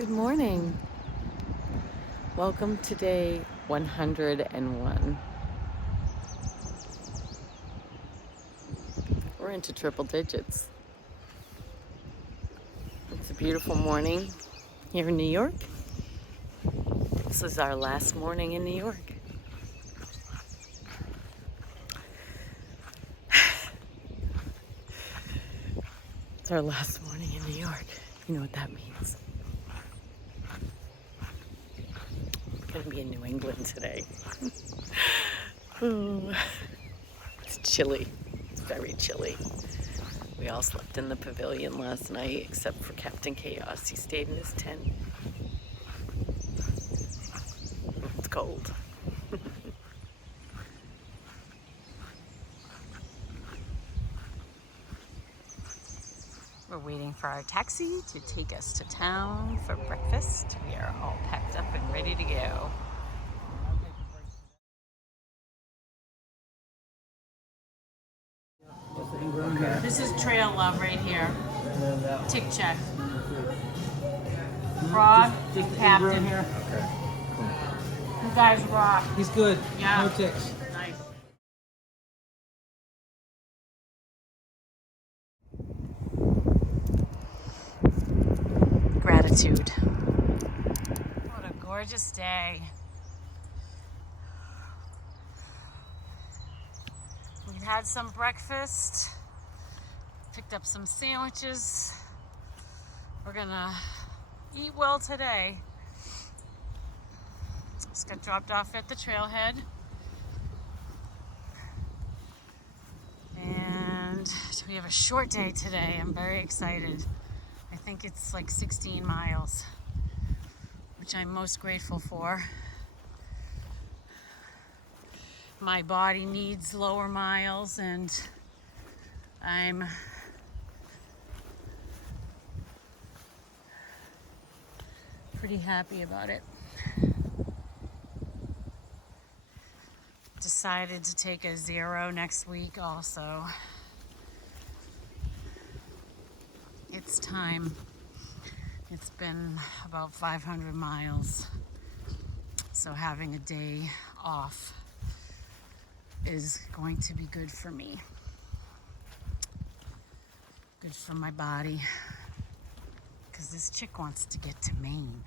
Good morning. Welcome to day 101. We're into triple digits. It's a beautiful morning here in New York. This is our last morning in New York. It's our last morning in New York. You know what that means. I'm gonna be in New England today. Oh, it's chilly. It's very chilly. We all slept in the pavilion last night except for Captain Chaos. He stayed in his tent. It's cold. We're waiting for our taxi to take us to town for breakfast. We are all packed up and ready to go. This is Trail Love right here. Tick check. Rock, Captain. Here. You guys rock. He's good. Yeah. No ticks. Nice. Gratitude. What a gorgeous day. We had some breakfast, picked up some sandwiches. We're gonna eat well today. Just got dropped off at the trailhead. And we have a short day today. I'm very excited. I think it's like 16 miles, which I'm most grateful for. My body needs lower miles, and I'm pretty happy about it. Decided to take a 0 next week also. It's time. It's been about 500 miles, so having a day off is going to be good for me. Good for my body, because this chick wants to get to Maine.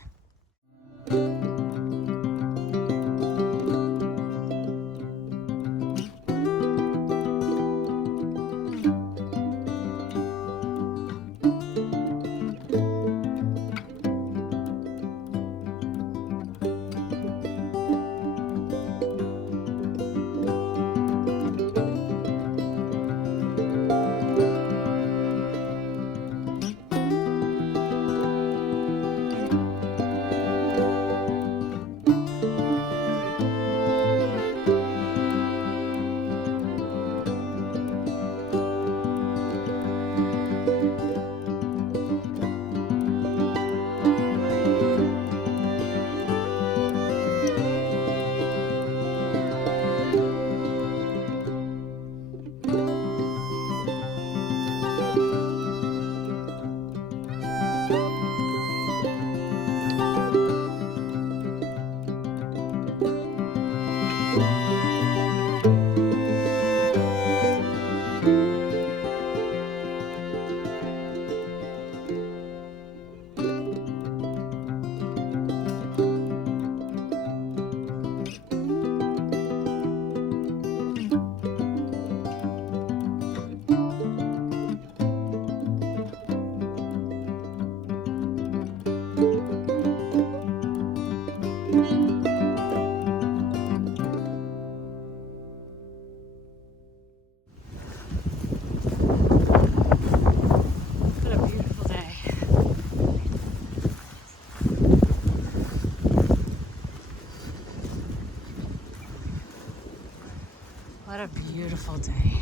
What a beautiful day.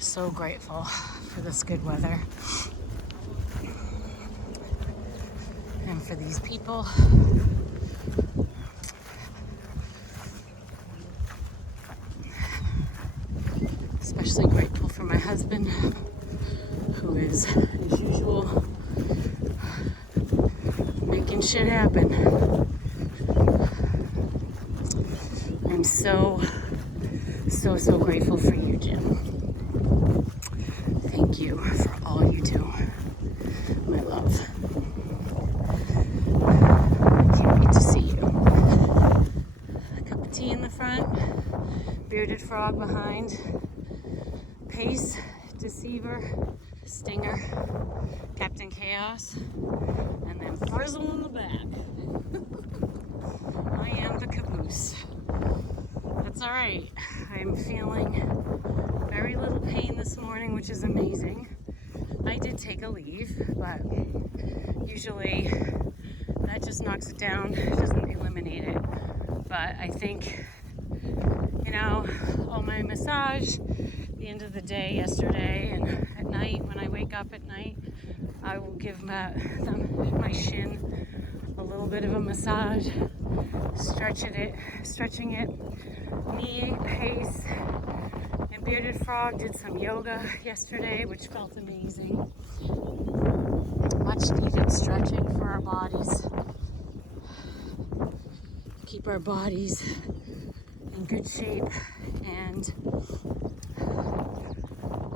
So grateful for this good weather and for these people. Especially grateful for my husband, who is, as usual, making shit happen. I'm so grateful for you, Jim. Thank you for all you do, my love. I can't wait to see you. A cup of tea in the front, bearded frog behind, Pace, Deceiver, Stinger, Captain Chaos, and then Frizzle in the back. I am the caboose. That's all right. I'm feeling very little pain this morning, which is amazing. I did take a leave, but usually that just knocks it down, doesn't eliminate it. But I think, you know, all my massage, the end of the day yesterday, and at night, when I wake up at night, I will give my shin a little bit of a massage, stretching it. Me, Pace, and Bearded Frog did some yoga yesterday, which felt amazing. Much needed stretching for our bodies. Keep our bodies in good shape. And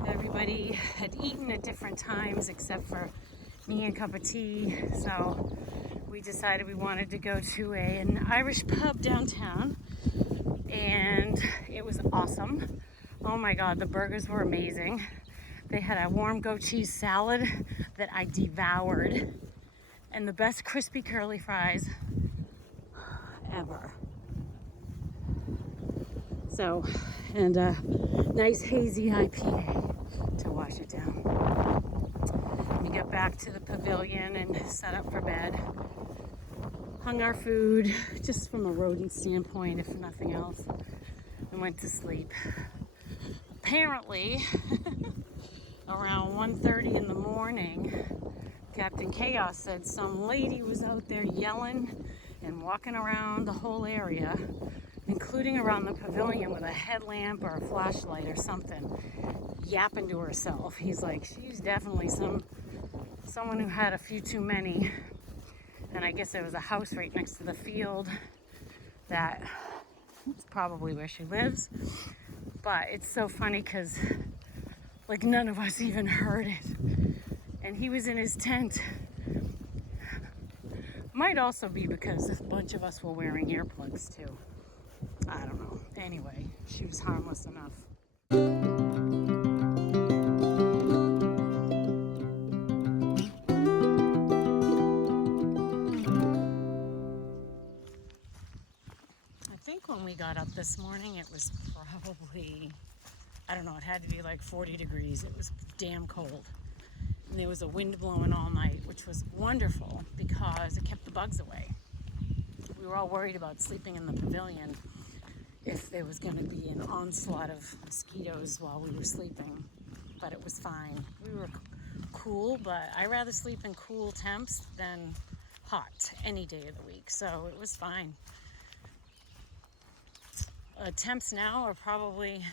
everybody had eaten at different times except for me and a cup of tea. So we decided we wanted to go to an Irish pub downtown. And it was awesome. Oh my God, the burgers were amazing. They had a warm goat cheese salad that I devoured, and the best crispy curly fries ever. So, and a nice hazy IPA to wash it down. We got back to the pavilion and set up for bed. Hung our food, just from a rodent standpoint, if nothing else, and went to sleep. Apparently, around 1:30 in the morning, Captain Chaos said some lady was out there yelling and walking around the whole area, including around the pavilion with a headlamp or a flashlight or something, yapping to herself. He's like, she's definitely someone who had a few too many. And I guess there was a house right next to the field that's probably where she lives. But it's so funny because, like, none of us even heard it. And he was in his tent. Might also be because a bunch of us were wearing earplugs too. I don't know. Anyway, she was harmless enough. I think when we got up this morning, it was probably, I don't know, it had to be like 40 degrees. It was damn cold. And there was a wind blowing all night, which was wonderful because it kept the bugs away. We were all worried about sleeping in the pavilion if there was going to be an onslaught of mosquitoes while we were sleeping. But it was fine. We were cool, but I rather sleep in cool temps than hot any day of the week. So it was fine. Temps now are probably,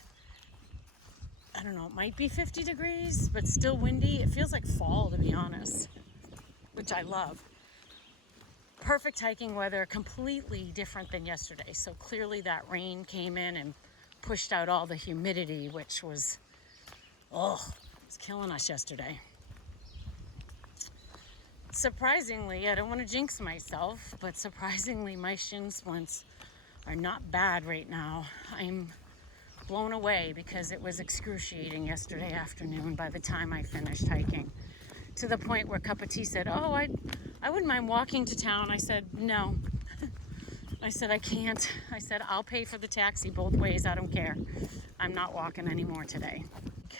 I don't know, it might be 50 degrees, but still windy. It feels like fall, to be honest, which I love. Perfect hiking weather, completely different than yesterday. So clearly that rain came in and pushed out all the humidity, which was, it was killing us yesterday. Surprisingly, I don't want to jinx myself, but surprisingly, my shin splints are not bad right now. I'm blown away because it was excruciating yesterday afternoon by the time I finished hiking. To the point where Cup of Tea said, oh, I wouldn't mind walking to town. I said, no. I said, I can't. I said, I'll pay for the taxi both ways. I don't care. I'm not walking anymore today.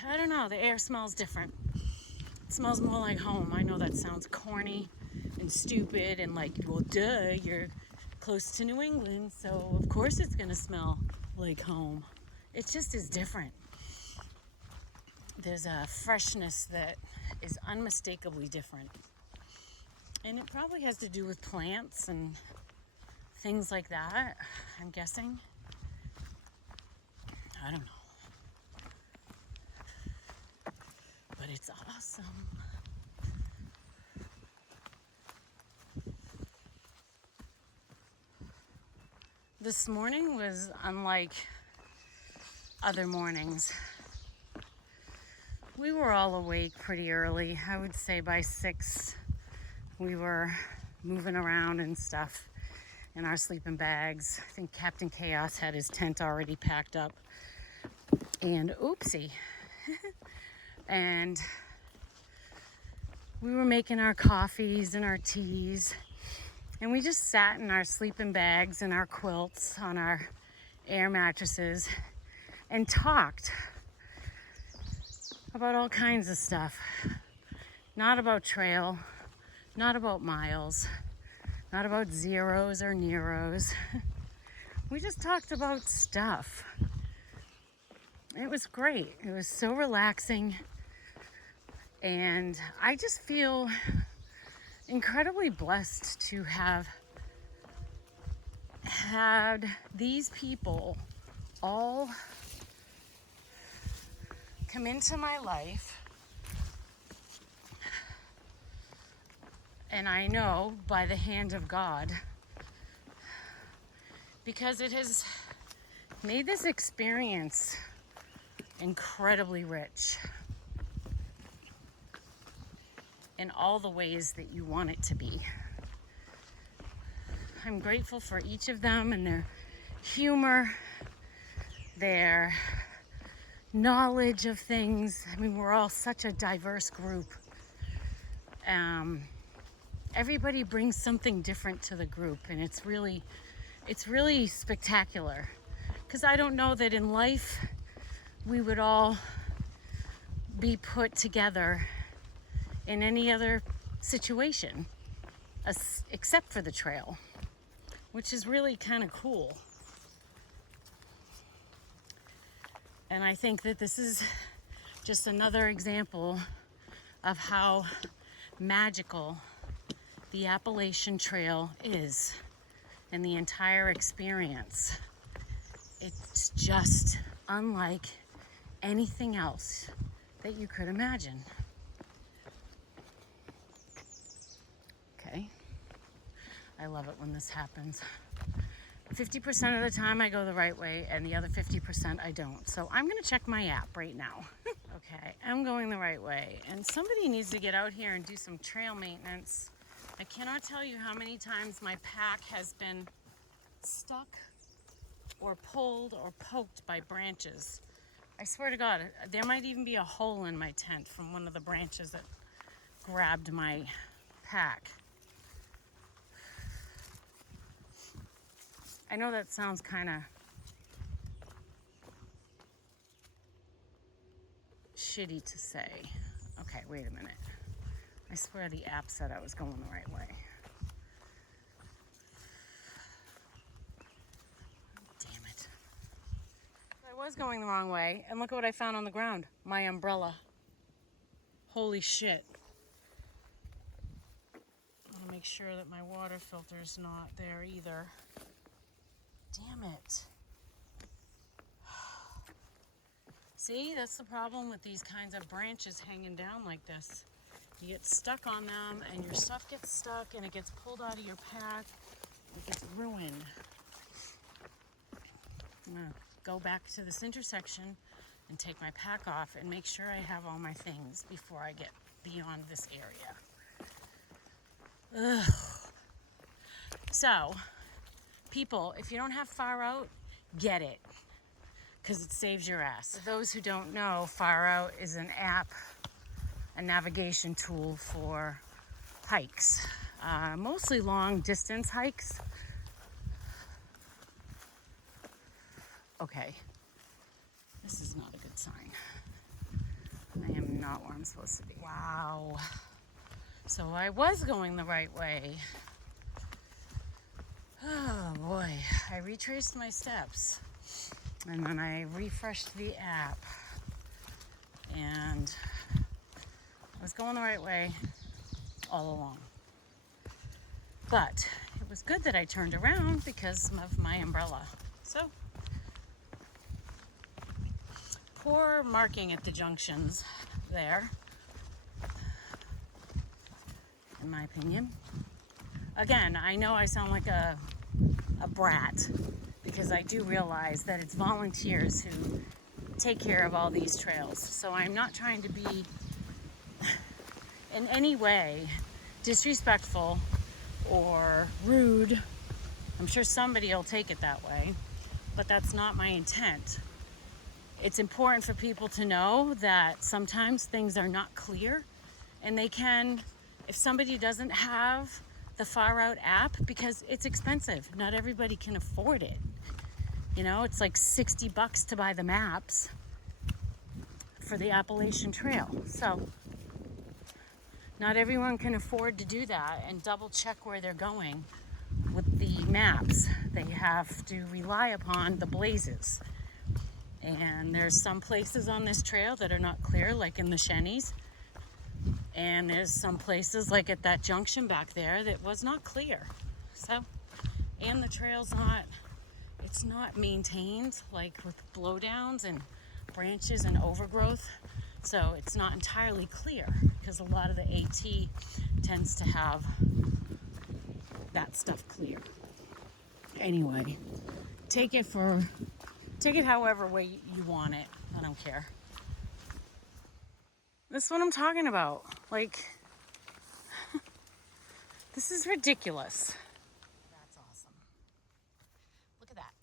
I don't know. The air smells different. It smells more like home. I know that sounds corny and stupid and like, well, duh, you're close to New England, so of course it's gonna smell like home. It just is different. There's a freshness that is unmistakably different. And it probably has to do with plants and things like that, I'm guessing. I don't know. But it's awesome. This morning was unlike other mornings. We were all awake pretty early. I would say by 6 we were moving around and stuff in our sleeping bags. I think Captain Chaos had his tent already packed up. And oopsie. And we were making our coffees and our teas. And we just sat in our sleeping bags and our quilts on our air mattresses and talked about all kinds of stuff. Not about trail, not about miles, not about zeros or Neros. We just talked about stuff. It was great. It was so relaxing. And I just feel incredibly blessed to have had these people all come into my life. And I know by the hand of God, because it has made this experience incredibly rich in all the ways that you want it to be. I'm grateful for each of them and their humor, their knowledge of things. I mean, we're all such a diverse group. Everybody brings something different to the group, and it's really spectacular. Because I don't know that in life we would all be put together in any other situation except for the trail, which is really kind of cool. And I think that this is just another example of how magical the Appalachian Trail is and the entire experience. It's just unlike anything else that you could imagine. Okay. I love it when this happens. 50% of the time I go the right way, and the other 50% I don't. So I'm gonna check my app right now. Okay, I'm going the right way. And somebody needs to get out here and do some trail maintenance. I cannot tell you how many times my pack has been stuck or pulled or poked by branches. I swear to God, there might even be a hole in my tent from one of the branches that grabbed my pack. I know that sounds kind of shitty to say. Okay, wait a minute. I swear the app said I was going the right way. Damn it. I was going the wrong way, and look what I found on the ground. My umbrella. Holy shit. I'll make sure that my water filter's not there either. Damn it. See, that's the problem with these kinds of branches hanging down like this. You get stuck on them and your stuff gets stuck and it gets pulled out of your pack. It gets ruined. I'm gonna go back to this intersection and take my pack off and make sure I have all my things before I get beyond this area. Ugh. So, people, if you don't have Far Out, get it, because it saves your ass. For those who don't know, Far Out is an app, a navigation tool for hikes, mostly long distance hikes. Okay, this is not a good sign. I am not where I'm supposed to be. Wow. So I was going the right way. Oh boy, I retraced my steps and then I refreshed the app and I was going the right way all along. But it was good that I turned around because of my umbrella. So, poor marking at the junctions there, in my opinion. Again, I know I sound like a brat because I do realize that it's volunteers who take care of all these trails. So I'm not trying to be in any way disrespectful or rude. I'm sure somebody will take it that way, but that's not my intent. It's important for people to know that sometimes things are not clear, and they can, if somebody doesn't have the Far Out app, because it's expensive. Not everybody can afford it. You know, it's like $60 to buy the maps for the Appalachian Trail. So not everyone can afford to do that and double check where they're going with the maps. They have to rely upon the blazes. And there's some places on this trail that are not clear, like in the Shenies. And there's some places like at that junction back there that was not clear. So, and the trail's not, it's not maintained, like with blowdowns and branches and overgrowth. So it's not entirely clear because a lot of the AT tends to have that stuff clear. Anyway, take it however way you want it. I don't care. This is what I'm talking about. Like, this is ridiculous. That's awesome. Look at that.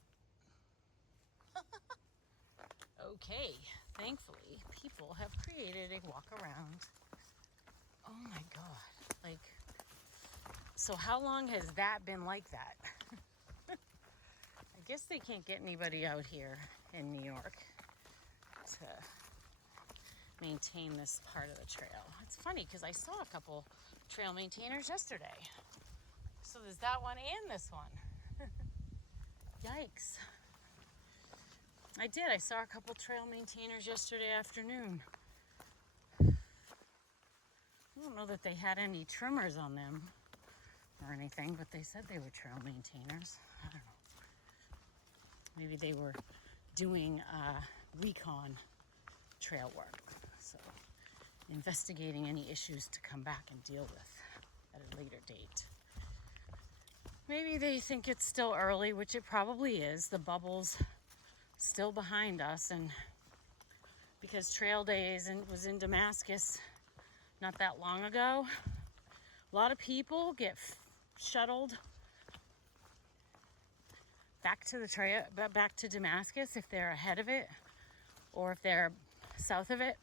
Okay, thankfully, people have created a walk around. Oh my God. Like, so how long has that been like that? I guess they can't get anybody out here in New York to maintain this part of the trail. It's funny because I saw a couple trail maintainers yesterday. So there's that one and this one. Yikes. I saw a couple trail maintainers yesterday afternoon. I don't know that they had any trimmers on them or anything, but they said they were trail maintainers. I don't know. Maybe they were doing recon trail work. So investigating any issues to come back and deal with at a later date. Maybe they think it's still early, which it probably is. The bubble's still behind us, and because Trail Days was in Damascus not that long ago, a lot of people get shuttled back to the trail, back to Damascus if they're ahead of it or if they're south of it,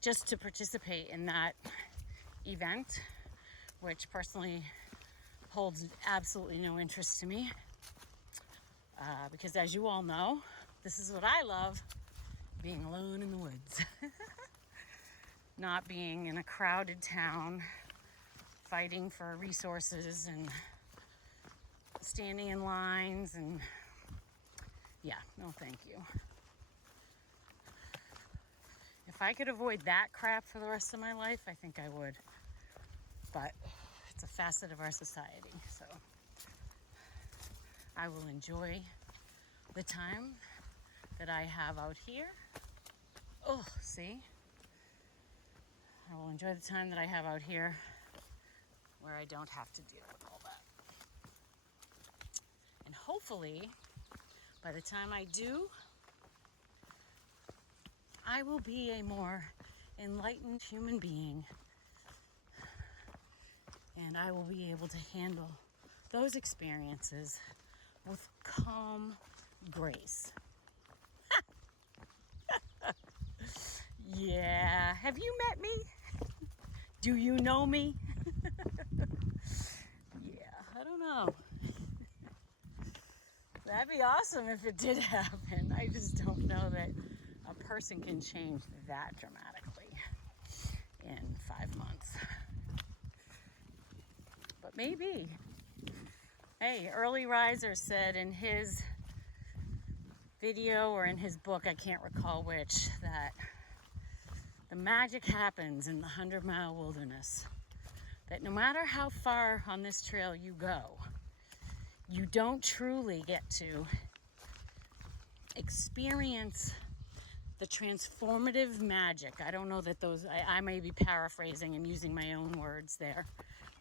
just to participate in that event, which personally holds absolutely no interest to me. Because as you all know, this is what I love, being alone in the woods. Not being in a crowded town, fighting for resources and standing in lines and yeah, no thank you. If I could avoid that crap for the rest of my life, I think I would. But it's a facet of our society, so I will enjoy the time that I have out here. Oh, see? I will enjoy the time that I have out here where I don't have to deal with all that. And hopefully, by the time I do, I will be a more enlightened human being, and I will be able to handle those experiences with calm grace. Yeah, have you met me? Do you know me? Yeah, I don't know. That'd be awesome if it did happen. I just don't know that a person can change that dramatically in 5 months. But maybe. Hey, Early Riser said in his video or in his book, I can't recall which, that the magic happens in the 100-mile wilderness. That no matter how far on this trail you go, you don't truly get to experience the transformative magic. I don't know that those, I may be paraphrasing and using my own words there.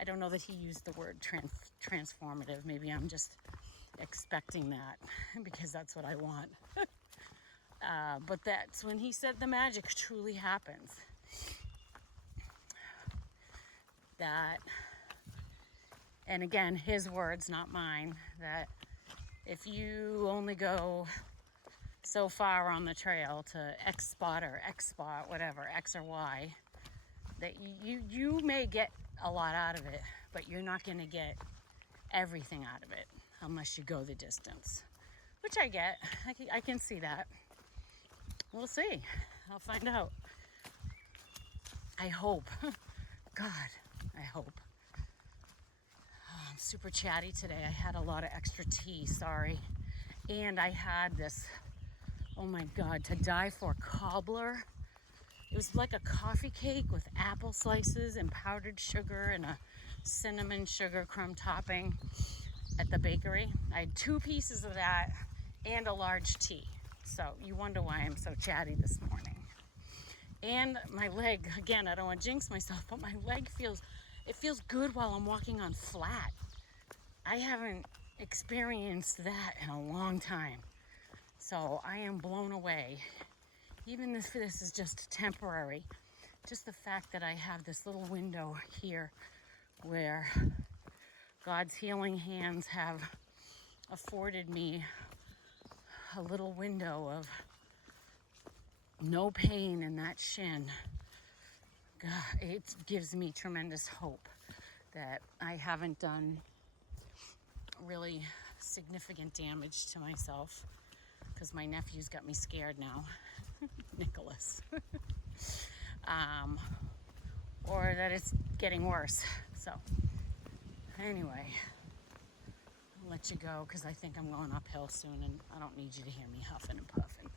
I don't know that he used the word transformative. Maybe I'm just expecting that because that's what I want. But that's when he said the magic truly happens. That, and again, his words, not mine, that if you only go so far on the trail to X spot or X spot, whatever, X or Y, that you may get a lot out of it, but you're not going to get everything out of it unless you go the distance, which I get. I can see that. We'll see. I'll find out. I hope. God, I hope. Oh, I'm super chatty today. I had a lot of extra tea, sorry. And I had this, oh my God, to die for cobbler. It was like a coffee cake with apple slices and powdered sugar and a cinnamon sugar crumb topping at the bakery. I had 2 pieces of that and a large tea. So you wonder why I'm so chatty this morning. And my leg, again, I don't want to jinx myself, but my leg feels good while I'm walking on flat. I haven't experienced that in a long time. So I am blown away. Even if this is just temporary, just the fact that I have this little window here where God's healing hands have afforded me a little window of no pain in that shin. God, it gives me tremendous hope that I haven't done really significant damage to myself, because my nephew's got me scared now, Nicholas. Or that it's getting worse. So anyway, I'll let you go because I think I'm going uphill soon and I don't need you to hear me huffing and puffing.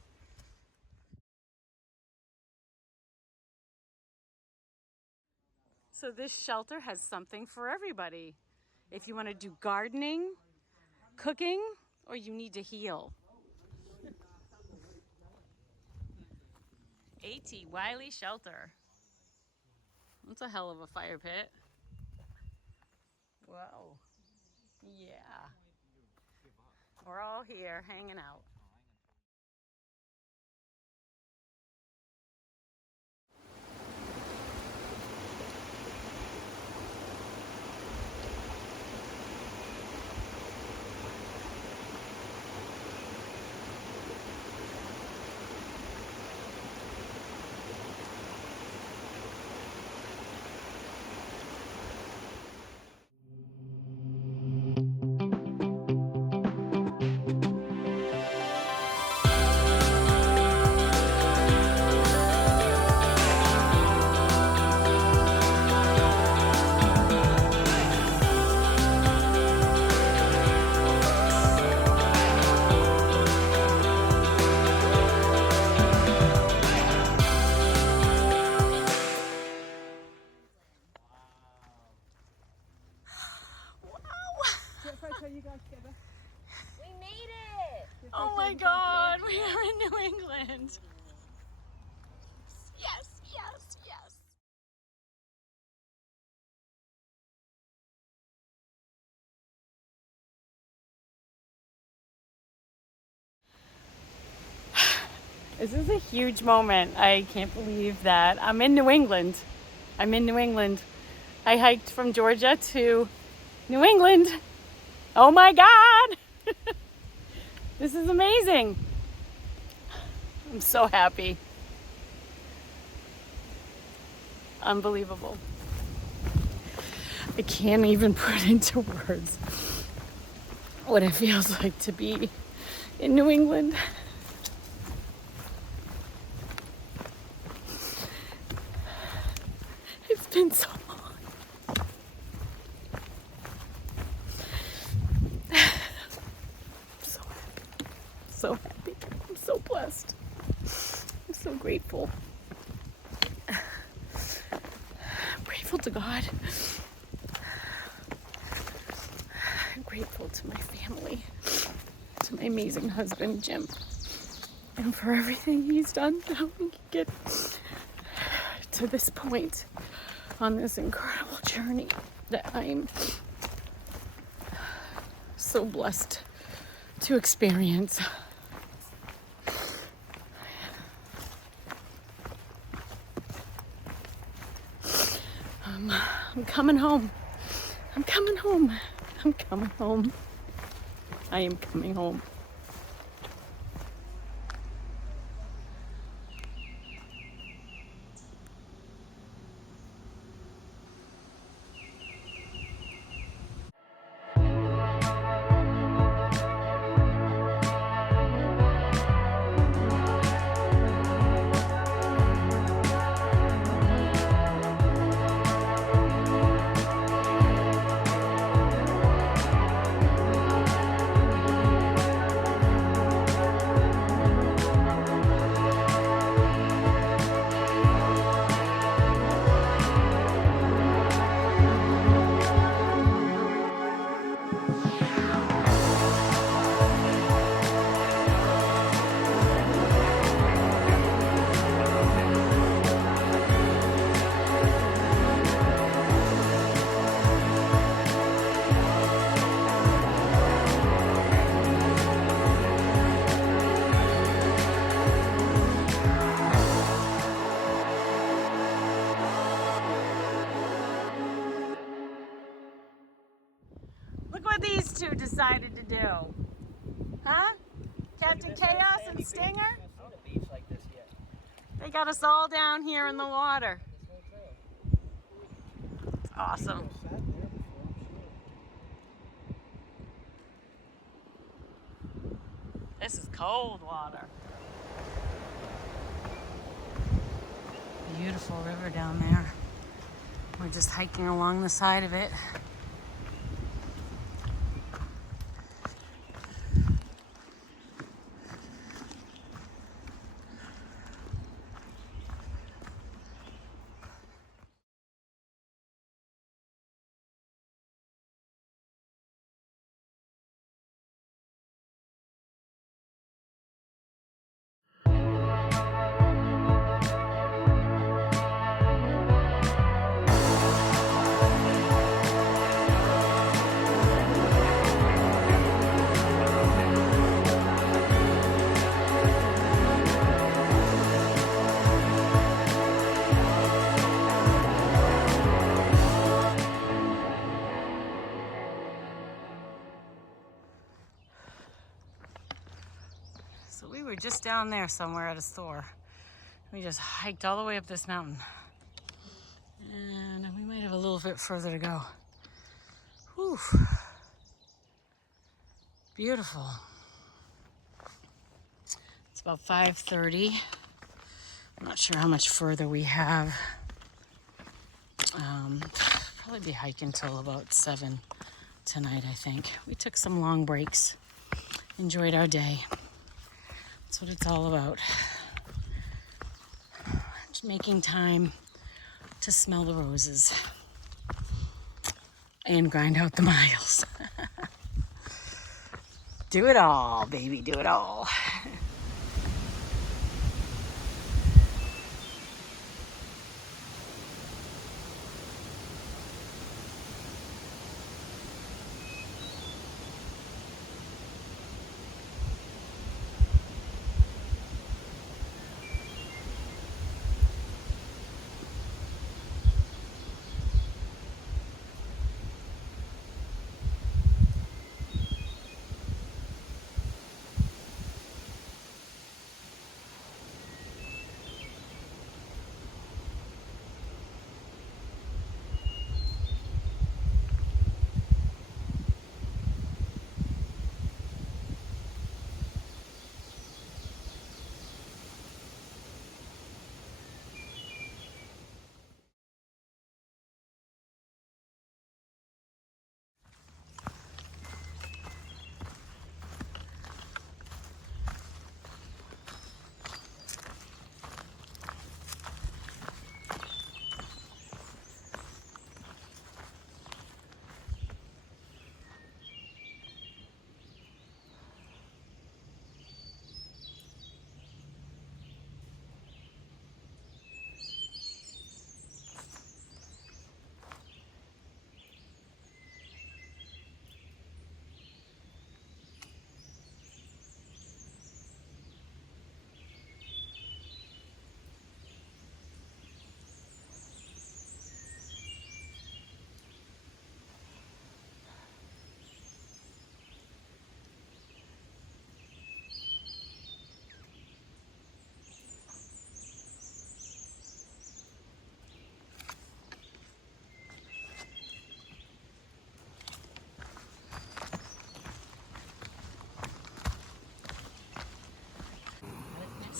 So this shelter has something for everybody. If you want to do gardening, cooking, or you need to heal. A.T. Wiley Shelter. That's a hell of a fire pit. Whoa. Yeah. We're all here hanging out. We made it! Oh my God, we are in New England. Yes, yes, yes. This is a huge moment. I can't believe that I'm in New England. I'm in New England. I hiked from Georgia to New England. Oh my God. This is amazing. I'm so happy. Unbelievable. I can't even put into words what it feels like to be in New England. It's been so long. I'm so happy. So happy. I'm so blessed. I'm so grateful. I'm grateful to God. I'm grateful to my family, to my amazing husband, Jim, and for everything he's done to help me get to this point on this incredible journey that I'm so blessed to experience. I'm coming home. I'm coming home. I'm coming home. I am coming home. Look what these two decided to do. Huh? Captain Chaos and Stinger? They got us all down here in the water. It's awesome. This is cold water. Beautiful river down there. We're just hiking along the side of it. So we were just down there somewhere at a store. We just hiked all the way up this mountain. And we might have a little bit further to go. Whew. Beautiful. It's about 5:30. I'm not sure how much further we have. Probably be hiking till about 7 tonight, I think. We took some long breaks. Enjoyed our day. That's what it's all about. Just making time to smell the roses and grind out the miles. Do it all, baby, do it all.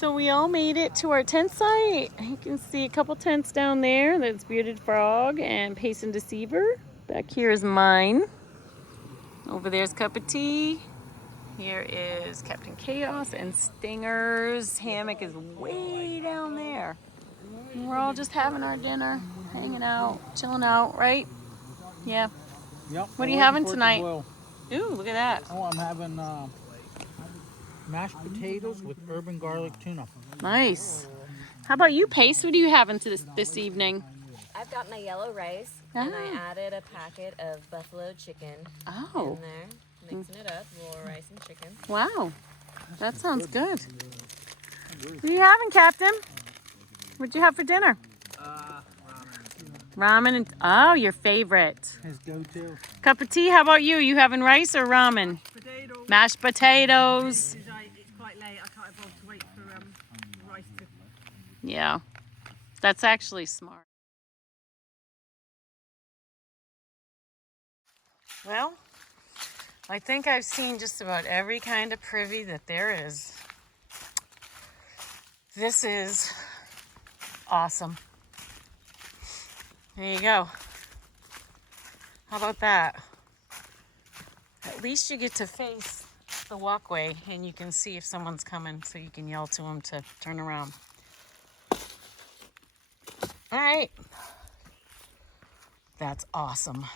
So we all made it to our tent site. You can see a couple tents down there. That's Bearded Frog and Pace and Deceiver. Back here is mine. Over there's Cup of Tea. Here is Captain Chaos and Stinger's hammock is way down there. And we're all just having our dinner, hanging out, chilling out, right? Yeah. Yep. What are you having tonight? Ooh, look at that. Oh, I'm having mashed potatoes with herb and garlic tuna. Nice. How about you, Pace? What are you having this evening? I've got my yellow rice, and I Ah. added a packet of buffalo chicken Oh, in there, mixing it up, a little rice and chicken. wow. That sounds good. What are you having, Captain? What'd you have for dinner? Ramen and, oh, your favorite. His go-to. Cup of tea, how about you? You having rice or ramen? Potato. Mashed potatoes. It's quite late. I can't afford to wait for rice to. Yeah, that's actually smart. Well, I think I've seen just about every kind of privy that there is. This is awesome. There you go. How about that? At least you get to face the walkway and you can see if someone's coming so you can yell to them to turn around. All right. That's awesome.